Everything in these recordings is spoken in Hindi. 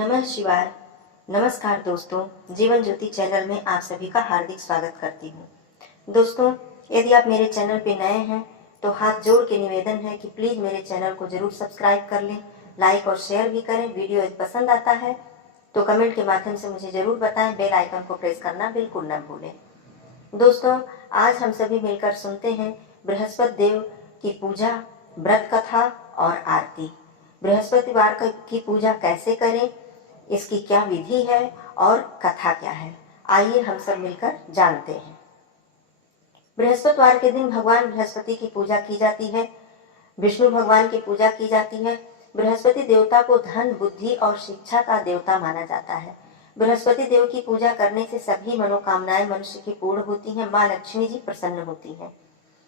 नमः शिवाय। नमस्कार दोस्तों, जीवन ज्योति चैनल में आप सभी का हार्दिक स्वागत करती हूँ। दोस्तों, यदि आप मेरे चैनल पे नए हैं तो हाथ जोड़ के निवेदन है कि प्लीज़ मेरे चैनल को जरूर सब्सक्राइब कर लें, लाइक और शेयर भी करें। वीडियो यदि पसंद आता है तो कमेंट के माध्यम से मुझे ज़रूर बताएं। बेल आइकन को प्रेस करना बिल्कुल न भूलें। दोस्तों, आज हम सभी मिलकर सुनते हैं बृहस्पति देव की पूजा, व्रत कथा और आरती। बृहस्पतिवार की पूजा कैसे करें, इसकी क्या विधि है और कथा क्या है, आइए हम सब मिलकर जानते हैं। बृहस्पतिवार के दिन भगवान बृहस्पति की पूजा की जाती है। विष्णु भगवान की पूजा की जाती है। बृहस्पति देवता को धन, बुद्धि और शिक्षा का देवता माना जाता है। बृहस्पति देव की पूजा करने से सभी मनोकामनाएं मनुष्य की पूर्ण होती हैं। माँ लक्ष्मी जी प्रसन्न होती हैं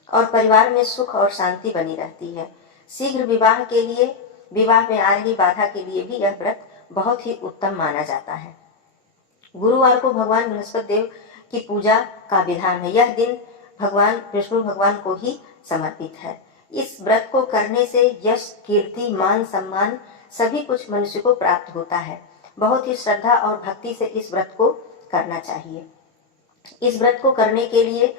और परिवार में सुख और शांति बनी रहती है। शीघ्र विवाह के लिए, विवाह में आ रही बाधा के लिए भी यह व्रत बहुत ही उत्तम माना जाता है। गुरुवार को भगवान बृहस्पति देव की पूजा का विधान है। यह दिन भगवान विष्णु भगवान को ही समर्पित है। इस व्रत को करने से यश, कीर्ति, मान, सम्मान सभी कुछ मनुष्य को प्राप्त होता है। बहुत ही श्रद्धा और भक्ति से इस व्रत को करना चाहिए। इस व्रत को करने के लिए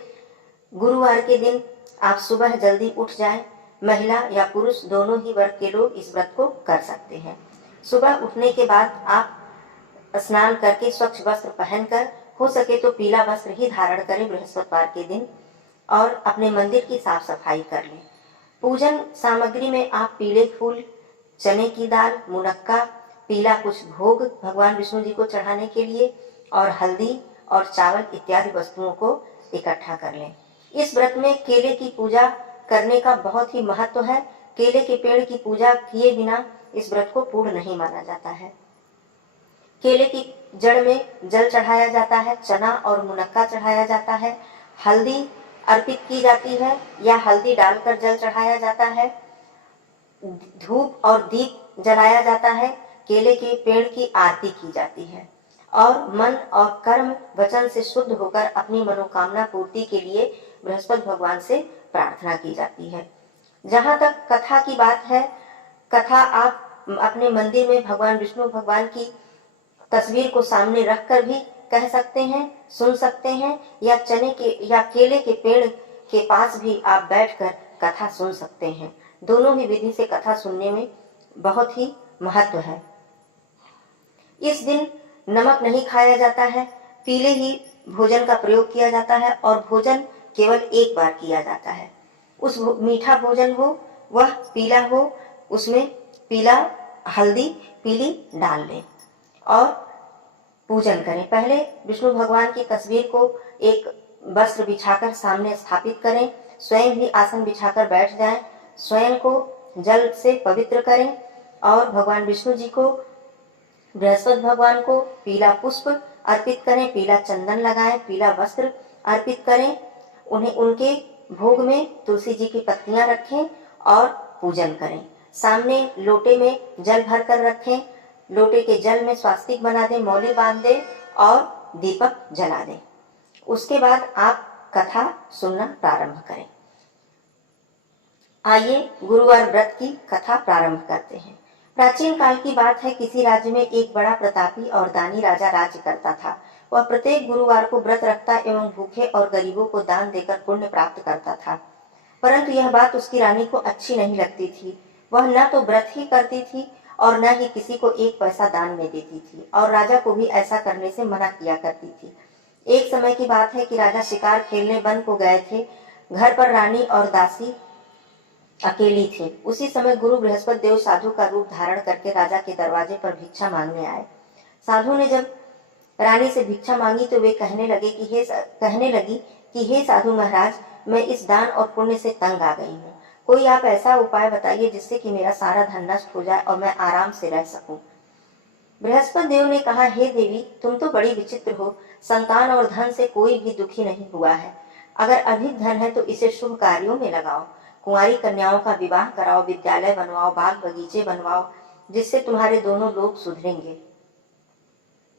गुरुवार के दिन आप सुबह जल्दी उठ जाएं। महिला या पुरुष दोनों ही वर्ग के लोग इस व्रत को कर सकते हैं। सुबह उठने के बाद आप स्नान करके स्वच्छ वस्त्र पहनकर, हो सके तो पीला वस्त्र ही धारण करें बृहस्पतिवार के दिन, और अपने मंदिर की साफ सफाई कर लें। पूजन सामग्री में आप पीले फूल, चने की दाल, मुनक्का, पीला कुछ भोग भगवान विष्णु जी को चढ़ाने के लिए, और हल्दी और चावल इत्यादि वस्तुओं को इकट्ठा कर लें। इस व्रत में केले की पूजा करने का बहुत ही महत्व है। केले के पेड़ की पूजा किए बिना इस व्रत को पूर्ण नहीं माना जाता है। केले की जड़ में जल चढ़ाया जाता है, चना और मुनक्का चढ़ाया जाता है, हल्दी अर्पित की जाती है या हल्दी डालकर जल चढ़ाया जाता है, धूप और दीप जलाया जाता है, केले के पेड़ की आरती की जाती है और मन और कर्म वचन से शुद्ध होकर अपनी मनोकामना पूर्ति के लिए बृहस्पति भगवान से प्रार्थना की जाती है। जहाँ तक कथा की बात है, कथा आप अपने मंदिर में भगवान विष्णु भगवान की तस्वीर को सामने रखकर भी कह सकते हैं, सुन सकते हैं, या चने के या केले के पेड़ के पास भी आप बैठकर कथा सुन सकते हैं। दोनों ही विधि से कथा सुनने में बहुत ही महत्व है। इस दिन नमक नहीं खाया जाता है, पीले ही भोजन का प्रयोग किया जाता है और भोजन केवल एक बार किया जाता है। उस मीठा भोजन हो वह पीला हो, उसमें पीला हल्दी पीली डाल लें और पूजन करें। पहले विष्णु भगवान की तस्वीर को एक वस्त्र बिछाकर सामने स्थापित करें। स्वयं भी आसन बिछाकर बैठ जाएं। स्वयं को जल से पवित्र करें और भगवान विष्णु जी को, बृहस्पति भगवान को पीला पुष्प अर्पित करें, पीला चंदन लगाएं, पीला वस्त्र अर्पित करें। उन्हें उनके भोग में तुलसी जी की पत्तियां रखें और पूजन करें। सामने लोटे में जल भर कर रखें। लोटे के जल में स्वास्तिक बना दें, मौली बांध दें और दीपक जला दें। उसके बाद आप कथा सुनना प्रारंभ करें। आइए गुरुवार व्रत की कथा प्रारंभ करते हैं। प्राचीन काल की बात है, किसी राज्य में एक बड़ा प्रतापी और दानी राजा राज्य करता था। वह प्रत्येक गुरुवार को व्रत रखता एवं भूखे और गरीबों को दान देकर पुण्य प्राप्त करता था। परंतु यह बात उसकी रानी को अच्छी नहीं लगती थी। वह न तो व्रत ही करती थी और न ही किसी को एक पैसा दान में देती थी, और राजा को भी ऐसा करने से मना किया करती थी। एक समय की बात है कि राजा शिकार खेलने वन को गए थे। घर पर रानी और दासी अकेली थी। उसी समय गुरु बृहस्पति देव साधु का रूप धारण करके राजा के दरवाजे पर भिक्षा मांगने आए। साधु ने जब रानी से भिक्षा मांगी तो वे कहने लगी कि हे साधु महाराज, मैं इस दान और पुण्य से तंग आ गई हूँ। कोई आप ऐसा उपाय बताइए जिससे कि मेरा सारा धन नष्ट हो जाए और मैं आराम से रह सकूं। बृहस्पति देव ने कहा, हे देवी, तुम तो बड़ी विचित्र हो। संतान और धन से कोई भी दुखी नहीं हुआ है। अगर अधिक धन है तो इसे शुभ कार्यों में लगाओ। कुंवारी कन्याओं का विवाह कराओ, विद्यालय बनवाओ, बाग बगीचे बनवाओ, जिससे तुम्हारे दोनों लोग सुधरेंगे।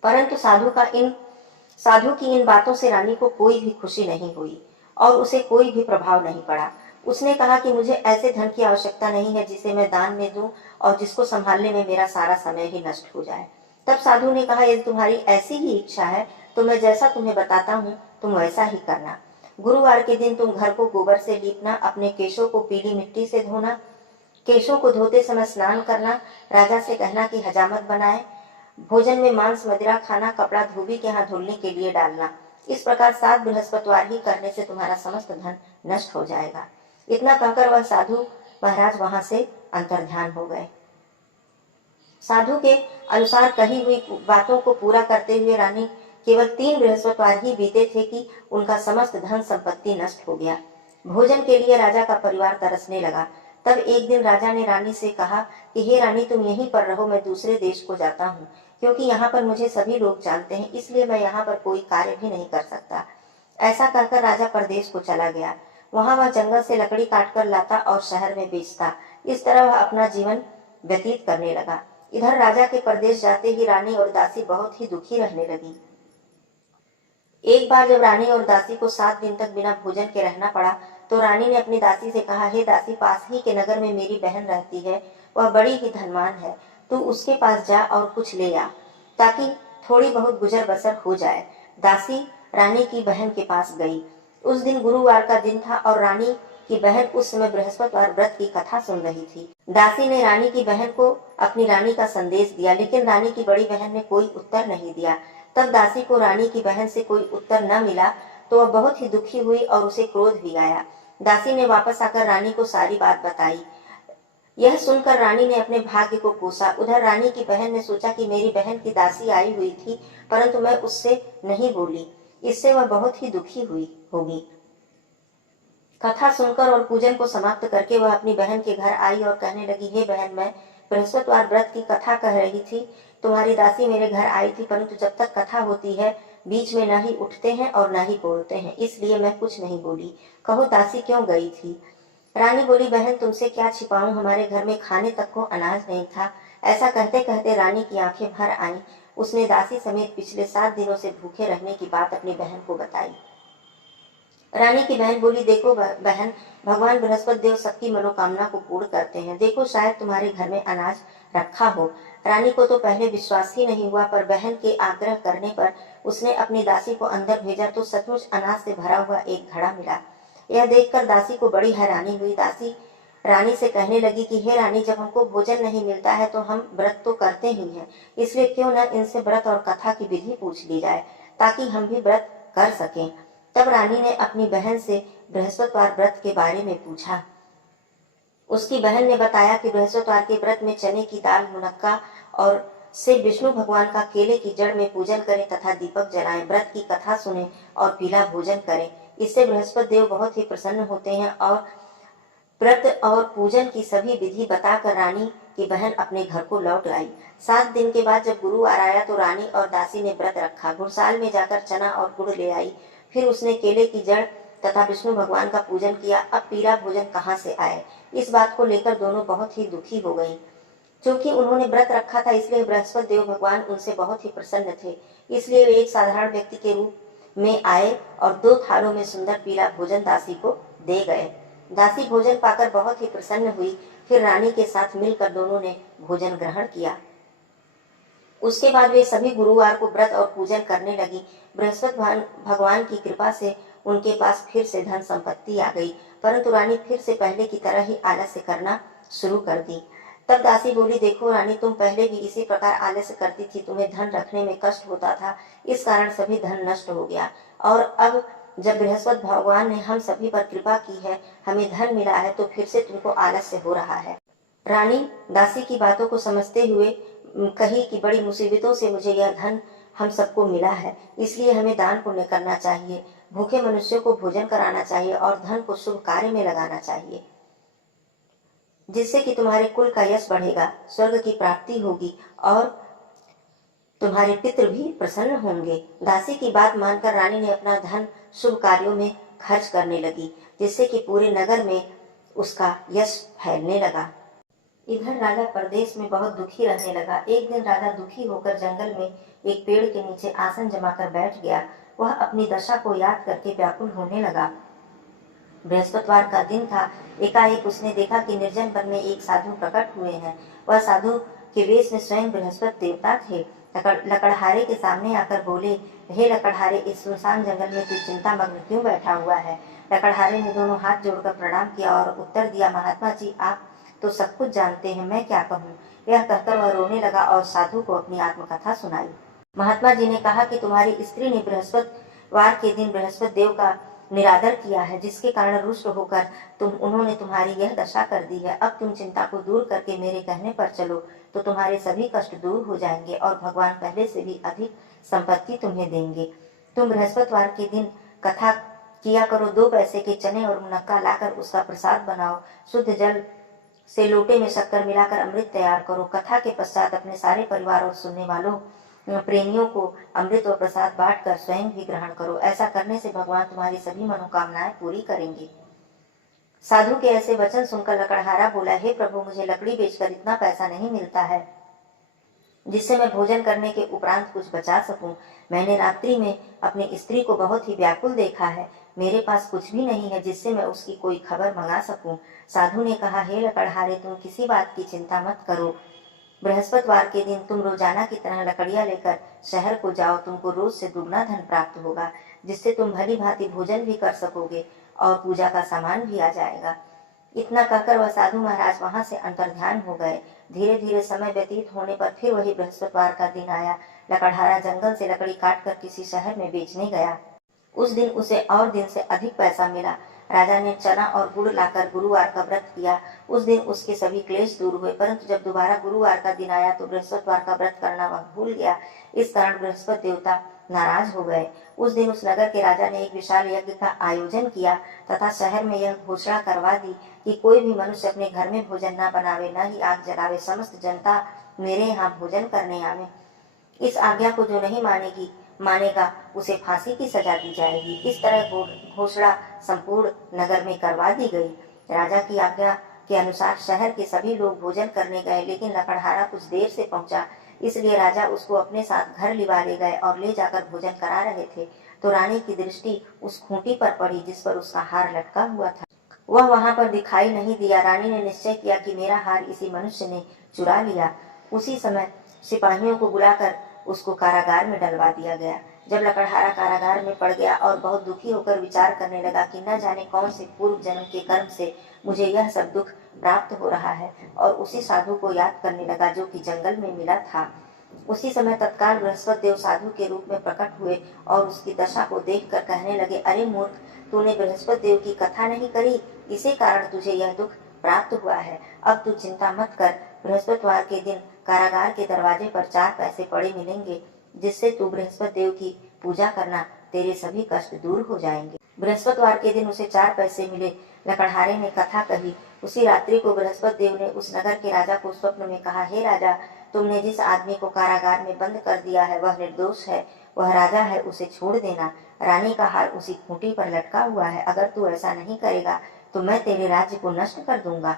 परंतु साधु की इन बातों से रानी को कोई भी खुशी नहीं हुई और उसे कोई भी प्रभाव नहीं पड़ा। उसने कहा कि मुझे ऐसे धन की आवश्यकता नहीं है जिसे मैं दान में दूं और जिसको संभालने में मेरा सारा समय ही नष्ट हो जाए। तब साधु ने कहा, यदि तुम्हारी ऐसी ही इच्छा है तो मैं जैसा तुम्हें बताता हूँ तुम वैसा ही करना। गुरुवार के दिन तुम घर को गोबर से लीपना, अपने केशों को पीली मिट्टी से धोना, केशों को धोते समय स्नान करना, राजा से कहना कि हजामत बनाए, भोजन में मांस मदिरा खाना, कपड़ा धोबी के यहाँ धुलने के लिए डालना। इस प्रकार 7 बृहस्पतिवार ही करने से तुम्हारा समस्त धन नष्ट हो जाएगा। इतना कहकर वह साधु महाराज वहां से अंतर्ध्यान हो गए। साधु के अनुसार कही हुई बातों को पूरा करते हुए रानी केवल 3 बृहस्पतिवार ही बीते थे कि उनका समस्त धन संपत्ति नष्ट हो गया। भोजन के लिए राजा का परिवार तरसने लगा। तब एक दिन राजा ने रानी से कहा कि हे रानी, तुम यहीं पर रहो, मैं दूसरे देश को जाता हूँ, क्योंकि यहाँ पर मुझे सभी लोग जानते हैं, इसलिए मैं यहाँ पर कोई कार्य भी नहीं कर सकता। ऐसा कहकर राजा परदेश को चला गया। वहां वह जंगल से लकड़ी काटकर लाता और शहर में बेचता। इस तरह वह अपना जीवन व्यतीत करने लगा। इधर राजा के परदेश जाते ही रानी और दासी बहुत ही दुखी रहने लगी। एक बार जब रानी और दासी को 7 दिन तक बिना भोजन के रहना पड़ा तो रानी ने अपनी दासी से कहा, हे दासी, पास ही के नगर में मेरी बहन रहती है, वह बड़ी ही धनवान है, तू उसके पास जा और कुछ ले आ, ताकि थोड़ी बहुत गुजर बसर हो जाए। दासी रानी की बहन के पास गई। उस दिन गुरुवार का दिन था और रानी की बहन उस समय बृहस्पतिवार व्रत की कथा सुन रही थी। दासी ने रानी की बहन को अपनी रानी का संदेश दिया, लेकिन रानी की बड़ी बहन ने कोई उत्तर नहीं दिया। तब दासी को रानी की बहन से कोई उत्तर न मिला तो वह बहुत ही दुखी हुई और उसे क्रोध भी आया। दासी ने वापस आकर रानी को सारी बात बताई। यह सुनकर रानी ने अपने भाग्य को कोसा। उधर रानी की बहन ने सोचा कि मेरी बहन की दासी आई हुई थी, परंतु मैं उससे नहीं बोली, इससे वह बहुत ही दुखी हुई होगी। कथा सुनकर और पूजन को समाप्त करके वह अपनी बहन के घर आई और कहने लगी, हे बहन, मैं बृहस्पतिवार व्रत की कथा कह रही थी, तुम्हारी दासी मेरे घर आई थी, परंतु जब तक कथा होती है बीच में न ही उठते हैं और न ही बोलते हैं, इसलिए मैं कुछ नहीं बोली। कहो दासी क्यों गई थी? रानी बोली, बहन, तुमसे क्या छिपाऊं, हमारे घर में खाने तक को अनाज नहीं था। ऐसा कहते कहते रानी की आंखें भर आईं। उसने दासी समेत पिछले 7 दिनों से भूखे रहने की बात अपनी बहन को बताई। रानी की बहन बोली, देखो बहन, भगवान बृहस्पति देव सबकी मनोकामना को पूर्ण करते हैं, देखो शायद तुम्हारे घर में अनाज रखा हो। रानी को तो पहले विश्वास ही नहीं हुआ, पर बहन के आग्रह करने पर उसने अपनी दासी को अंदर भेजा तो सचमुच अनाज से भरा हुआ एक घड़ा मिला। यह देखकर दासी को बड़ी हैरानी हुई। दासी रानी से कहने लगी कि हे रानी, जब हमको भोजन नहीं मिलता है तो हम व्रत तो करते ही हैं, इसलिए क्यों न इनसे व्रत और कथा की विधि पूछ ली जाए, ताकि हम भी व्रत कर सकें। तब रानी ने अपनी बहन से बृहस्पतिवार व्रत के बारे में पूछा। उसकी बहन ने बताया कि बृहस्पतिवार के व्रत में चने की दाल, मुनक्का और से विष्णु भगवान का केले की जड़ में पूजन करें तथा दीपक जलाएं, व्रत की कथा सुने और पीला भोजन करें। इससे बृहस्पति देव बहुत ही प्रसन्न होते हैं। और व्रत और पूजन की सभी विधि बताकर रानी की बहन अपने घर को लौट आई। 7 दिन के बाद जब गुरुवार आया तो रानी और दासी ने व्रत रखा। घुड़साल में जाकर चना और गुड़ ले आई। फिर उसने केले की जड़ तथा विष्णु भगवान का पूजन किया। अब पीला भोजन कहाँ से आए, इस बात को लेकर दोनों बहुत ही दुखी हो गई। क्योंकि उन्होंने व्रत रखा था, इसलिए बृहस्पति देव भगवान उनसे बहुत ही प्रसन्न थे। इसलिए वे एक साधारण व्यक्ति के रूप में आए और 2 थालों में सुंदर पीला भोजन दासी को दे गए। दासी भोजन पाकर बहुत ही प्रसन्न हुई। फिर रानी के साथ मिलकर दोनों ने भोजन ग्रहण किया। उसके बाद वे सभी गुरुवार को व्रत और पूजन करने लगी। बृहस्पति भगवान की कृपा से उनके पास फिर से धन संपत्ति आ गई, परंतु रानी फिर से पहले की तरह ही आलस्य करना शुरू कर दी। तब दासी बोली, देखो रानी, तुम पहले भी इसी प्रकार आलस्य करती थी, तुम्हें धन रखने में कष्ट होता था, इस कारण सभी धन नष्ट हो गया। और अब जब बृहस्पति भगवान ने हम सभी पर कृपा की है, हमें धन मिला है, तो फिर से तुमको आलस्य हो रहा है। रानी दासी की बातों को समझते हुए कही कि बड़ी मुसीबतों से मुझे यह धन हम सबको मिला है, इसलिए हमें दान पुण्य करना चाहिए, भूखे मनुष्यों को भोजन कराना चाहिए और धन को शुभ कार्य में लगाना चाहिए, जिससे कि तुम्हारे कुल का यश बढ़ेगा, स्वर्ग की प्राप्ति होगी और तुम्हारे पितृ भी प्रसन्न होंगे। दासी की बात मानकर रानी ने अपना धन शुभ कार्यों में खर्च करने लगी, जिससे कि पूरे नगर में उसका यश फैलने लगा। इधर राजा परदेश में बहुत दुखी रहने लगा। एक दिन राजा दुखी होकर जंगल में एक पेड़ के नीचे आसन जमाकर बैठ गया। वह अपनी दशा को याद करके व्याकुल होने लगा। बृहस्पतिवार का दिन था। एकाएक उसने देखा कि निर्जन वन में एक साधु प्रकट हुए हैं। वह साधु के वेश में स्वयं बृहस्पति देवता थे। लकड़हारे के सामने आकर बोले, हे लकड़हारे, इस सुनसान जंगल में तू चिंता मग्न क्यों बैठा हुआ है? लकड़हारे ने दोनों हाथ जोड़कर प्रणाम किया और उत्तर दिया, महात्मा जी, आप तो सब कुछ जानते हैं, मैं क्या कहूँ। यह कहकर वह रोने लगा और साधु को अपनी आत्मकथा सुनाई। महात्मा जी ने कहा कि तुम्हारी स्त्री ने बृहस्पतिवार के दिन बृहस्पति देव का निरादर किया है, जिसके कारण रुष्ट होकर उन्होंने तुम्हारी यह दशा कर दी है। अब तुम चिंता को दूर करके मेरे कहने पर चलो तो तुम्हारे सभी कष्ट दूर हो जाएंगे और भगवान पहले से भी अधिक संपत्ति तुम्हें देंगे। तुम बृहस्पतिवार के दिन कथा किया करो, 2 पैसे के चने और मुनक्का लाकर उसका प्रसाद बनाओ, शुद्ध जल से लोटे में शक्कर मिलाकर अमृत तैयार करो। कथा के पश्चात अपने सारे परिवार और सुनने वालों प्रेमियों को अमृत और प्रसाद बांटकर स्वयं भी ग्रहण करो। ऐसा करने से भगवान तुम्हारी सभी मनोकामनाएं पूरी करेंगे। साधु के ऐसे वचन सुनकर लकड़हारा बोला, हे प्रभु, मुझे लकड़ी बेचकर इतना पैसा नहीं मिलता है जिससे मैं भोजन करने के उपरांत कुछ बचा सकूं। मैंने रात्रि में अपनी स्त्री को बहुत ही व्याकुल देखा है। मेरे पास कुछ भी नहीं है जिससे मैं उसकी कोई खबर मंगा सकूं। साधु ने कहा, हे लकड़हारे, तुम किसी बात की चिंता मत करो। बृहस्पतिवार के दिन तुम रोजाना की तरह लकड़ियां लेकर शहर को जाओ। तुमको रोज से दुगना धन प्राप्त होगा, जिससे तुम भली भांति भोजन भी कर सकोगे और पूजा का सामान भी आ जाएगा। इतना कहकर वह साधु महाराज वहां से अंतर्ध्यान हो गए। धीरे धीरे समय व्यतीत होने पर फिर वही बृहस्पतिवार का दिन आया। लकड़हारा जंगल से लकड़ी काटकर किसी शहर में बेचने गया। उस दिन उसे और दिन से अधिक पैसा मिला। राजा ने चना और गुड़ लाकर गुरुवार का व्रत किया। उस दिन उसके सभी क्लेश दूर हुए, परंतु जब दोबारा गुरुवार का दिन आया तो बृहस्पतिवार का व्रत करना वह भूल गया। इस कारण बृहस्पति देवता नाराज हो गए। उस दिन उस नगर के राजा ने एक विशाल यज्ञ का आयोजन किया तथा शहर में यह घोषणा करवा दी कि कोई भी मनुष्य अपने घर में भोजन न बनावे, न ही आग जलावे। समस्त जनता मेरे यहाँ भोजन करने आवे। इस आज्ञा को जो नहीं मानेगा उसे फांसी की सजा दी जाएगी। इस तरह घोषणा संपूर्ण नगर में करवा दी गई। राजा की आज्ञा के अनुसार शहर के सभी लोग भोजन करने गए, लेकिन लकड़हारा कुछ देर से पहुंचा, इसलिए राजा उसको अपने साथ घर लिवा ले गए और ले जाकर भोजन करा रहे थे तो रानी की दृष्टि उस खूंटी पर पड़ी जिस पर उसका हार लटका हुआ था। वह वहां पर दिखाई नहीं दिया। रानी ने निश्चय किया कि मेरा हार इसी मनुष्य ने चुरा लिया। उसी समय सिपाहियों को बुलाकर उसको कारागार में डलवा दिया गया। जब लकड़हारा कारागार में पड़ गया और बहुत दुखी होकर विचार करने लगा कि न जाने कौन से पूर्व जन्म के कर्म से मुझे यह सब दुख प्राप्त हो रहा है, और उसी साधु को याद करने लगा जो कि जंगल में मिला था। उसी समय तत्काल बृहस्पति देव साधु के रूप में प्रकट हुए और उसकी दशा को देखकर कहने लगे, अरे मूर्ख, तूने बृहस्पति देव की कथा नहीं करी, इसी कारण तुझे यह दुख प्राप्त हुआ है। अब तू चिंता मत कर, बृहस्पतिवार के दिन कारागार के दरवाजे पर 4 पैसे पड़े मिलेंगे, जिससे तू बृहस्पति देव की पूजा करना, तेरे सभी कष्ट दूर हो जाएंगे। बृहस्पतिवार के दिन उसे 4 पैसे मिले। लकड़हारे ने कथा कही। उसी रात्रि को बृहस्पति देव ने उस नगर के राजा को स्वप्न में कहा, हे राजा, तुमने जिस आदमी को कारागार में बंद कर दिया है वह निर्दोष है, वह राजा है, उसे छोड़ देना। रानी का हार उसी खूंटी पर लटका हुआ है। अगर तू ऐसा नहीं करेगा तो मैं तेरे राज्य को नष्ट कर दूंगा।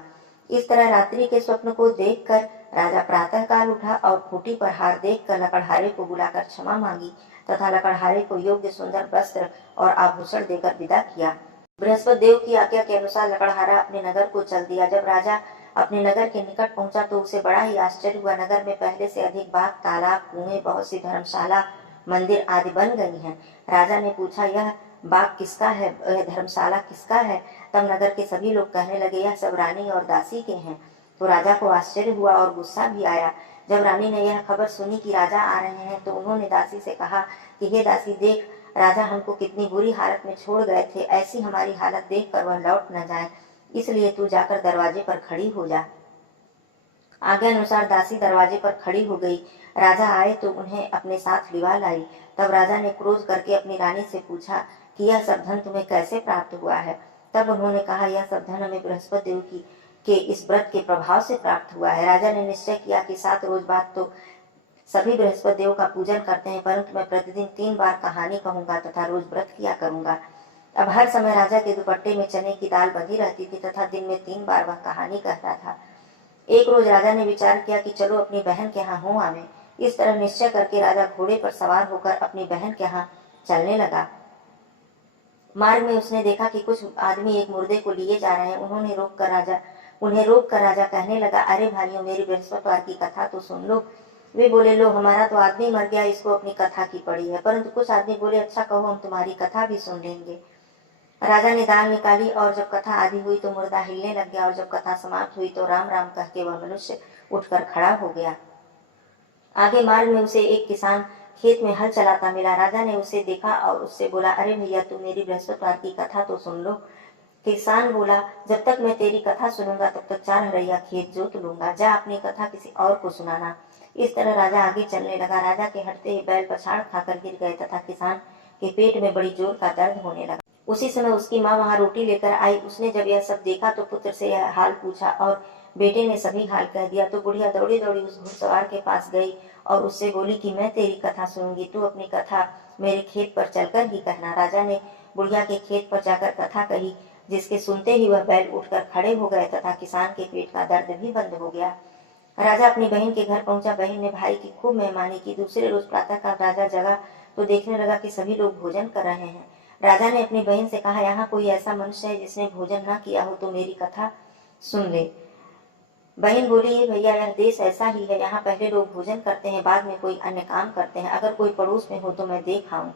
इस तरह रात्रि के स्वप्न को देखकर राजा प्रातः काल उठा और खूंटी पर हार देखकर लकड़हारे को बुलाकर क्षमा मांगी तथा लकड़हारे को योग्य सुंदर वस्त्र और आभूषण देकर विदा किया। बृहस्पति देव की आज्ञा के अनुसार लकड़हारा अपने नगर को चल दिया। जब राजा अपने नगर के निकट पहुंचा तो उसे बड़ा ही आश्चर्य हुआ। नगर में पहले से अधिक बाग, तालाब, कुएं, बहुत सी धर्मशाला, मंदिर आदि बन गई हैं। राजा ने पूछा, यह बाग किसका है, यह धर्मशाला किसका है? तब नगर के सभी लोग कहने लगे, यह सब रानी और दासी के हैं। तो राजा को आश्चर्य हुआ और गुस्सा भी आया। जब रानी ने यह खबर सुनी कि राजा आ रहे हैं तो उन्होंने दासी से कहा कि हे दासी, देख, राजा हमको कितनी बुरी हालत में छोड़ गए थे, ऐसी हमारी हालत देखकर वह लौट न जाए, इसलिए तू जाकर दरवाजे पर खड़ी हो जा। आज्ञा अनुसार दासी दरवाजे पर खड़ी हो गई। राजा आए तो उन्हें अपने साथ लिवा लाई। तब राजा ने क्रोध करके अपनी रानी से पूछा कि यह सब धन तुम्हें कैसे प्राप्त हुआ है? तब उन्होंने कहा, यह सब धन हमें बृहस्पति देव के इस व्रत के प्रभाव से प्राप्त हुआ है। राजा ने निश्चय किया कि 7 रोज बाद तो सभी बृहस्पति देव का पूजन करते हैं, परंतु मैं प्रतिदिन 3 बार कहानी कहूंगा तथा रोज व्रत किया करूंगा। अब हर समय राजा के दुपट्टे में चने की दाल बंधी रहती थी तथा दिन में 3 बार वह कहानी कहता था। एक रोज राजा ने विचार किया कि चलो अपनी बहन के यहाँ हो आवे। इस तरह निश्चय करके राजा घोड़े पर सवार होकर अपनी बहन के यहाँ चलने लगा। मार्ग में उसने देखा कि कुछ आदमी एक मुर्दे को लिए जा रहे हैं। उन्हें रोक कर राजा कहने लगा, अरे भाइयों, मेरी बृहस्पतिवार की कथा तो सुन लो। वे बोले, लो, हमारा तो आदमी मर गया, इसको अपनी कथा की पड़ी है। परंतु कुछ आदमी बोले, अच्छा कहो, हम तुम्हारी कथा भी सुन लेंगे। राजा ने दाल निकाली और जब कथा आदि हुई तो मुर्दा हिलने लग गया, और जब कथा समाप्त हुई तो राम राम कह के वह मनुष्य उठकर खड़ा हो गया। आगे मार्ग में उसे एक किसान खेत में हल चलाता मिला। राजा ने उसे देखा और उससे बोला, अरे भैया, तुम मेरी बृहस्पतिवार की कथा तो सुन लो। किसान बोला, जब तक मैं तेरी कथा सुनूंगा तब तक 4 हरैया खेत जोत लूंगा, जा अपनी कथा किसी और को सुनाना। इस तरह राजा आगे चलने लगा। राजा के हटते ही बैल पछाड़ खाकर गिर गए तथा किसान के पेट में बड़ी जोर का दर्द होने लगा। उसी समय उसकी माँ वहां रोटी लेकर आई। उसने जब यह सब देखा तो पुत्र से यह हाल पूछा और बेटे ने सभी हाल कह दिया। तो बुढ़िया दौड़ी दौड़ी उस घुड़सवार के पास गई और उससे बोली कि मैं तेरी कथा सुनूंगी, तू अपनी कथा मेरे खेत पर चलकर ही कहना। राजा ने बुढ़िया के खेत पर जाकर कथा कही, जिसके सुनते ही वह बैल उठकर खड़े हो गए तथा किसान के पेट का दर्द भी बंद हो गया। राजा अपनी बहन के घर पहुंचा। बहन ने भाई की खूब मेहमानी की। दूसरे रोज प्रातःकाल राजा जगा तो देखने लगा कि सभी लोग भोजन कर रहे हैं। राजा ने अपनी बहन से कहा, यहाँ कोई ऐसा मनुष्य है जिसने भोजन न किया हो तो मेरी कथा सुन ले। बहन बोली, ये भैया, यह देश ऐसा ही है, यहाँ पहले लोग भोजन करते हैं, बाद में कोई अन्य काम करते हैं। अगर कोई पड़ोस में हो तो मैं देख आऊं।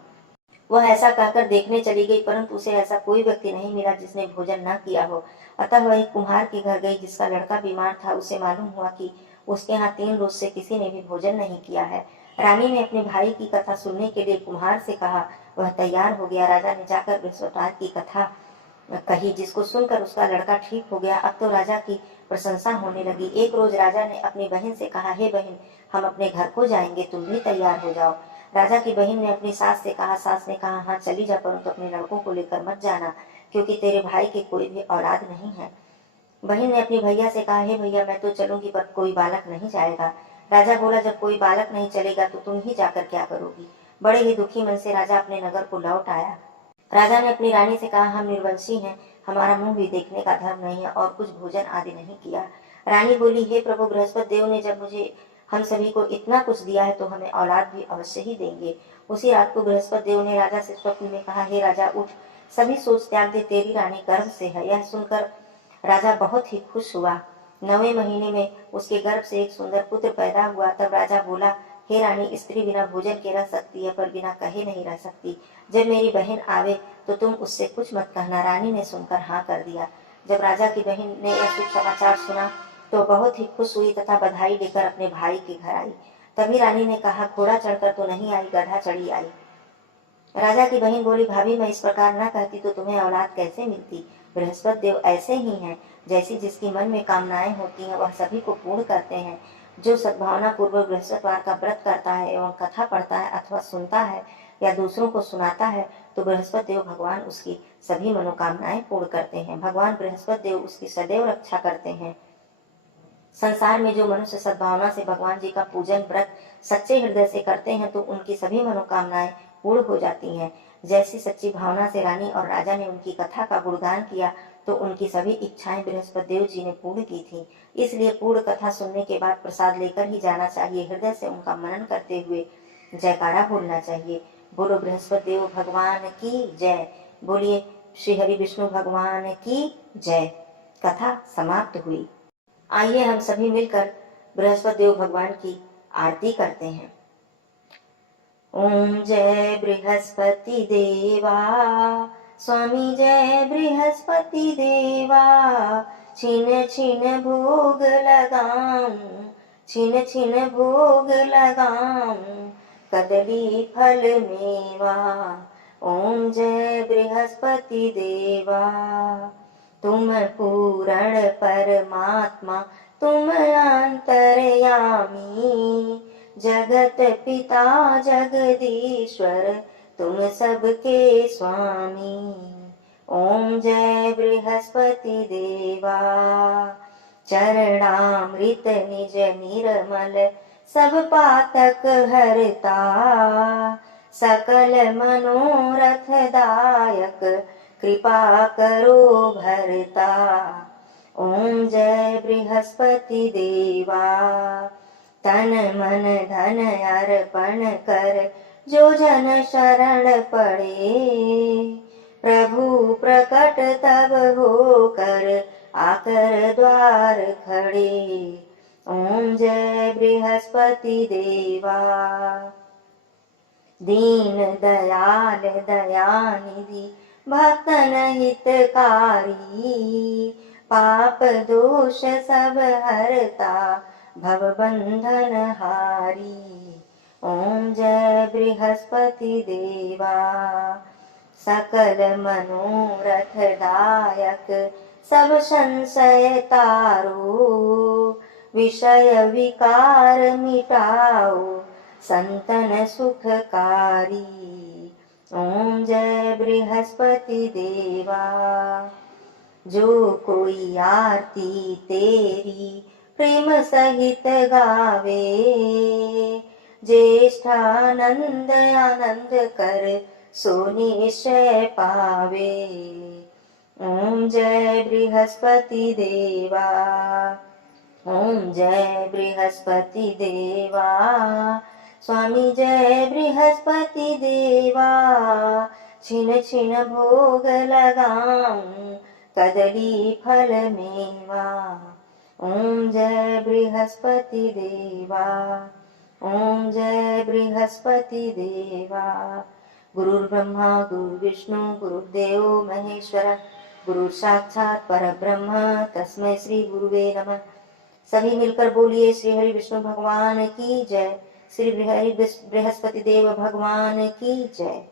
वह ऐसा कहकर देखने चली गई, परंतु उसे ऐसा कोई व्यक्ति नहीं मिला जिसने भोजन न किया हो। अतः वह एक कुम्हार के घर गई जिसका लड़का बीमार था। उसे मालूम हुआ कि उसके यहाँ 3 रोज से किसी ने भी भोजन नहीं किया है। रानी ने अपने भाई की कथा सुनने के लिए कुम्हार से कहा। वह तैयार हो गया। राजा ने जाकर बृहस्पतिवार की कथा कही, जिसको सुनकर उसका लड़का ठीक हो गया। अब तो राजा की प्रशंसा होने लगी। एक रोज राजा ने अपनी बहन से कहा, हे बहन, हम अपने घर को जाएंगे, तुम भी तैयार हो जाओ। राजा की बहन ने अपनी सास से कहा। सास ने कहा, हाँ चली जा, परंतु अपने लड़कों को लेकर मत जाना, क्योंकि तेरे भाई के कोई भी औलाद नहीं है। बहन ने अपनी भैया से कहा, हे भैया, मैं तो चलूंगी, पर कोई बालक नहीं जाएगा। राजा बोला, जब कोई बालक नहीं चलेगा तो तुम ही जाकर क्या करोगी। बड़े ही दुखी मन से राजा अपने नगर को लौट आया। राजा ने अपनी रानी से कहा, हम निर्वंशी हैं, हमारा मुंह भी देखने का धर्म नहीं है और कुछ भोजन आदि नहीं किया। रानी बोली, हे प्रभु, बृहस्पति देव ने जब मुझे हम सभी को इतना कुछ दिया है तो हमें औलाद भी अवश्य ही देंगे। उसी रात को बृहस्पति देव ने राजा से स्वप्न में कहा, हे राजा, उठ, सभी सोच त्याग दे, तेरी रानी गर्भ से है। यह सुनकर राजा बहुत ही खुश हुआ। 9वें महीने में उसके गर्भ से एक सुंदर पुत्र पैदा हुआ। तब राजा बोला, हे रानी, स्त्री बिना भोजन के रह सकती है, पर बिना कहे नहीं रह सकती। जब मेरी बहन आवे तो तुम उससे कुछ मत कहना। रानी ने सुनकर हाँ कर दिया। जब राजा की बहन ने यह शुभ समाचार सुना तो बहुत ही खुश हुई तथा बधाई लेकर अपने भाई के घर आई। तभी रानी ने कहा, घोड़ा चढ़कर तो नहीं आई, गधा चढ़ी आई। राजा की बहन बोली, भाभी, मैं इस प्रकार न कहती तो तुम्हें औलाद कैसे मिलती। बृहस्पति देव ऐसे ही हैं, जैसी जिसकी मन में कामनाएं होती हैं वह सभी को पूर्ण करते हैं। जो सद्भावना पूर्वक बृहस्पतिवार का व्रत करता है एवं कथा पढ़ता है अथवा सुनता है या दूसरों को सुनाता है तो बृहस्पति देव भगवान उसकी सभी मनोकामनाएं पूर्ण करते हैं। भगवान बृहस्पति देव उसकी सदैव रक्षा करते हैं। संसार में जो मनुष्य सद्भावना से भगवान जी का पूजन व्रत सच्चे हृदय से करते हैं तो उनकी सभी मनोकामनाएं पूर्ण हो जाती हैं। जैसी सच्ची भावना से रानी और राजा ने उनकी कथा का गुणगान किया तो उनकी सभी इच्छाएं बृहस्पति देव जी ने पूर्ण की थी। इसलिए पूर्ण कथा सुनने के बाद प्रसाद लेकर ही जाना चाहिए। हृदय से उनका मनन करते हुए जयकारा बोलना चाहिए। बोलो बृहस्पति देव भगवान की जय। बोलिए श्री हरि विष्णु भगवान की जय। कथा समाप्त हुई। आइए हम सभी मिलकर बृहस्पति देव भगवान की आरती करते हैं। ओम जय बृहस्पति देवा, स्वामी जय बृहस्पति देवा। छिन छिन भोग लगाऊं, छिन छिन भोग लगाऊं, कदली फल मेवा। ओम जय बृहस्पति देवा। तुम पूर्ण परमात्मा, तुम अंतर्यामी, जगत पिता जगदीश्वर, तुम सबके स्वामी। ओम जय बृहस्पति देवा। चरणामृत निज निर्मल, सब पातक हरता, सकल मनोरथ दायक, कृपा करो भरता। ओम जय बृहस्पति देवा। तन मन धन अर्पण कर जो जन शरण पड़े, प्रभु प्रकट तब होकर आकर द्वार खड़े। ओम जय बृहस्पति देवा। दीन दयाल दयानिधि भक्तन हितकारी, पाप दोष सब हरता भव बंधन हारी। ओम जय बृहस्पति देवा। सकल मनोरथ दायक सब संशय तारो, विषय विकार मिटाओ संतन सुखकारी। ओम जय बृहस्पति देवा। जो कोई आरती तेरी प्रेम सहित गावे, ज्येष्ठानंद आनंद कर सो निश्चय पावे। ओम जय बृहस्पति देवा। ओम जय बृहस्पति देवा। स्वामी जय बृहस्पति देवा। छिन छिन भोग लगाऊं कदली फल मेवा। ओम जय बृहस्पति देवा। ओम जय बृहस्पति देवा। गुरुर्ब्रह्मा गुरुर्विष्णु गुरुर्देव महेश्वर, गुरु साक्षात परब्रह्म तस्मै श्री गुरुवे नमः। सभी मिलकर बोलिए श्री हरि विष्णु भगवान की जय, श्री हरि बृहस्पति देव भगवान की जय।